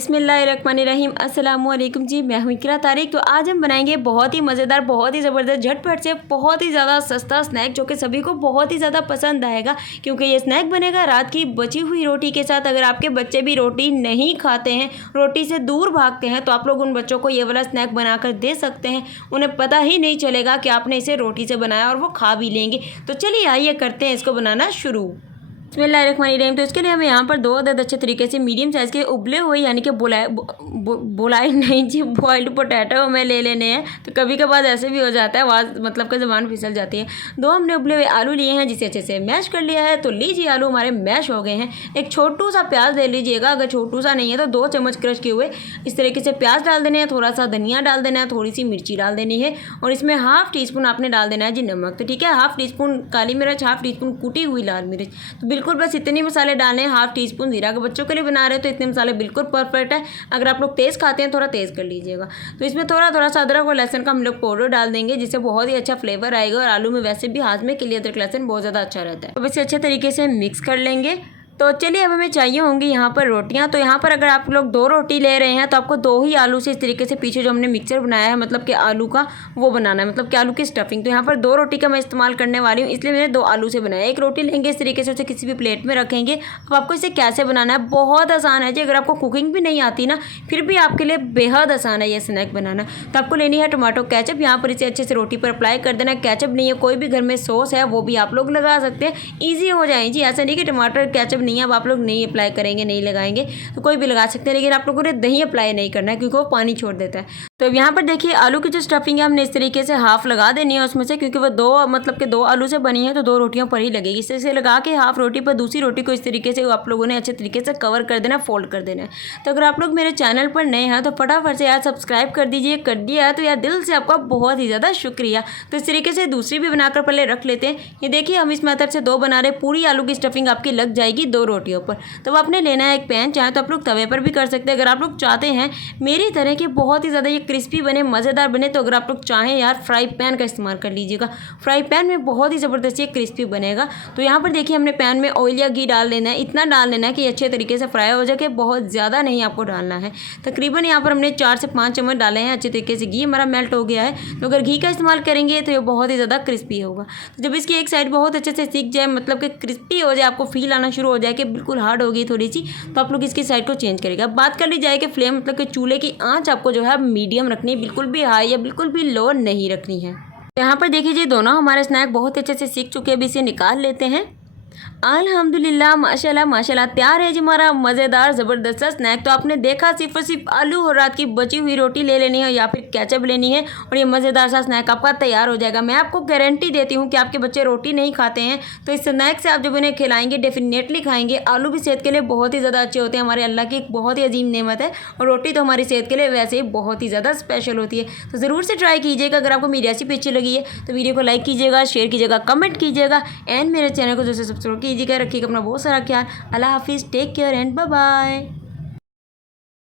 बिस्मिल्लाहिर्रहमानिर्रहीम अस्सलामुअलैकुम जी, मैं हूँ इकरा तारिक। तो आज हम बनाएंगे बहुत ही मज़ेदार, बहुत ही ज़बरदस्त, झटपट से बहुत ही ज़्यादा सस्ता स्नैक जो कि सभी को बहुत ही ज़्यादा पसंद आएगा। क्योंकि ये स्नैक बनेगा रात की बची हुई रोटी के साथ। अगर आपके बच्चे भी रोटी नहीं खाते हैं, रोटी से दूर भागते हैं, तो आप लोग उन बच्चों को ये वाला स्नैक बनाकर दे सकते हैं। उन्हें पता ही नहीं चलेगा कि आपने इसे रोटी से बनाया और वो खा भी लेंगे। तो चलिए आइए करते हैं इसको बनाना शुरू। बिस्मिल्लाहिर्रहमानिर्रहीम। तो इसके लिए हमें यहाँ पर 2 अदद अच्छे तरीके से मीडियम साइज़ के उबले हुए यानी कि बुलाई नहीं जी, बॉइल्ड पोटैटो हमें ले लेने हैं। तो कभी कभार ऐसे भी हो जाता है, आवाज़ मतलब कि ज़बान फिसल जाती है। 2 हमने उबले हुए आलू लिए हैं जिसे अच्छे से मैश कर लिया है। तो लीजिए आलू हमारे मैश हो गए हैं। एक छोटू सा प्याज ले लीजिएगा, अगर छोटू सा नहीं है तो 2 चम्मच क्रश किए हुए इस तरीके से प्याज डाल देने हैं। थोड़ा सा धनिया डाल देना है, थोड़ी सी मिर्ची डाल देनी है और इसमें हाफ़ टी स्पून आपने डाल देना है जी नमक। तो ठीक है, हाफ़ टी स्पून काली मिर्च, हाफ़ टी स्पून कूटी हुई लाल मिर्च। तो बिल्कुल बस इतने मसाले डालने हैं। हाफ़ टी स्पून जीरा, के बच्चों के लिए बना रहे हो तो इतने मसाले बिल्कुल परफेक्ट है। अगर आप लोग तेज़ खाते हैं थोड़ा तेज़ कर लीजिएगा। तो इसमें थोड़ा सा अदरक और लहसुन का हम लोग पाउडर डाल देंगे जिससे बहुत ही अच्छा फ्लेवर आएगा। और आलू में वैसे भी हाथ में के लिए अदरक लहसुन बहुत ज़्यादा अच्छा रहता है। तो इसे अच्छे तरीके से मिक्स कर लेंगे। तो चलिए अब हमें चाहिए होंगी यहाँ पर रोटियाँ। तो यहाँ पर अगर आप लोग 2 रोटी ले रहे हैं तो आपको 2 ही आलू से इस तरीके से पीछे जो हमने मिक्सचर बनाया है मतलब कि आलू का वो बनाना है, मतलब कि आलू की स्टफिंग। तो यहाँ पर 2 रोटी का मैं इस्तेमाल करने वाली हूँ, इसलिए मैंने 2 आलू से बनाया। एक रोटी लेंगे इस तरीके से, उसे किसी भी प्लेट में रखेंगे। अब आपको इसे कैसे बनाना है, बहुत आसान है जी। अगर आपको कुकिंग भी नहीं आती ना, फिर भी आपके लिए बेहद आसान है ये स्नैक बनाना। तो आपको लेनी है टमाटो केचप। यहाँ पर इसे अच्छे से रोटी पर अप्लाई कर देना। केचप नहीं है, कोई भी घर में सॉस है वो भी आप लोग लगा सकते हैं, ईजी हो जाए जी। ऐसा नहीं कि टमाटर केचप नहीं है, अब आप लोग नहीं अप्लाई करेंगे, नहीं लगाएंगे तो कोई भी लगा सकते हैं, लेकिन आप लोगों ने दही अप्लाई नहीं करना है क्योंकि वो पानी छोड़ देता है। तो यहाँ पर देखिए आलू की जो स्टफिंग है हमने इस तरीके से हाफ लगा देनी है उसमें से, क्योंकि वो 2 मतलब कि 2 आलू से बनी है तो 2 रोटियों पर ही लगेगी। इसे लगा के हाफ रोटी पर दूसरी रोटी को इस तरीके से आप लोगों ने अच्छे तरीके से कवर कर देना, फोल्ड कर देना है। तो अगर आप लोग मेरे चैनल पर नए हैं तो फटाफट से यार सब्सक्राइब कर दीजिए। कर दिया है तो यार दिल से आपका बहुत ही ज़्यादा शुक्रिया। तो इस तरीके से दूसरी भी बनाकर पहले रख लेते हैं। ये देखिए हम इस मेथड से 2 बना रहे, पूरी आलू की स्टफिंग आपकी लग जाएगी 2 रोटियों पर। तो आपने लेना है एक पैन, चाहे तो आप लोग तवे पर भी कर सकते हैं। अगर आप लोग चाहते हैं मेरी तरह के बहुत ही ज़्यादा ये क्रिस्पी बने, मज़ेदार बने, तो अगर आप लोग चाहें यार फ्राई पैन का इस्तेमाल कर लीजिएगा। फ्राई पैन में बहुत ही ज़बरदस्त ये क्रिस्पी बनेगा। तो यहाँ पर देखिए हमने पैन में ऑयल या घी डाल देना है। इतना डाल लेना है कि अच्छे तरीके से फ्राई हो जाए, कि बहुत ज़्यादा नहीं आपको डालना है। तकरीबन यहाँ पर हमने 4 से 5 चम्मच डाले हैं। अच्छे तरीके से घी हमारा मेल्ट हो गया है। तो अगर घी का इस्तेमाल करेंगे तो ये बहुत ही ज़्यादा क्रिस्पी होगा। तो जब इसकी एक साइड बहुत अच्छे से सीख जाए, मतलब कि क्रिस्पी हो जाए, आपको फील आना शुरू हो जाए कि बिल्कुल हार्ड होगी थोड़ी सी, तो आप लोग इसकी साइड को चेंज करेगा। बात कर ली जाए कि फ्लेम मतलब कि चूल्हे की आंच आपको जो है मीडियम रखनी है, बिल्कुल भी हाई या बिल्कुल भी लो नहीं रखनी है। तो यहाँ पर देखिए जी दोनों हमारे स्नैक बहुत अच्छे से सीख चुके हैं। अभी इसे निकाल लेते हैं। अल्हम्दुलिल्लाह, माशाल्लाह माशाल्लाह, तैयार है जी हमारा मज़ेदार ज़बरदस्त स्नैक। तो आपने देखा सिर्फ और सिर्फ आलू और रात की बची हुई रोटी ले लेनी है या फिर केचप लेनी है और ये मज़ेदार सा स्नैक आपका तैयार हो जाएगा। मैं आपको गारंटी देती हूँ कि आपके बच्चे रोटी नहीं खाते हैं तो इस स्नैक से आप जब उन्हें खिलाएंगे डेफिनेटली खाएंगे। आलू भी सेहत के लिए बहुत ही ज़्यादा अच्छे होते हैं, हमारे अल्लाह की एक बहुत ही अजीम नेमत है। और रोटी तो हमारी सेहत के लिए वैसे ही बहुत ही ज़्यादा स्पेशल होती है। तो ज़रूर से ट्राई कीजिएगा। अगर आपको मेरी रेसिपी अच्छी लगी है तो वीडियो को लाइक कीजिएगा, शेयर कीजिएगा, कमेंट कीजिएगा एंड मेरे चैनल को जैसे सब्सक्राइब कीजिएगा। रखिएगा अपना बहुत सारा ख्याल। अल्लाह हाफिज़, take care and bye bye.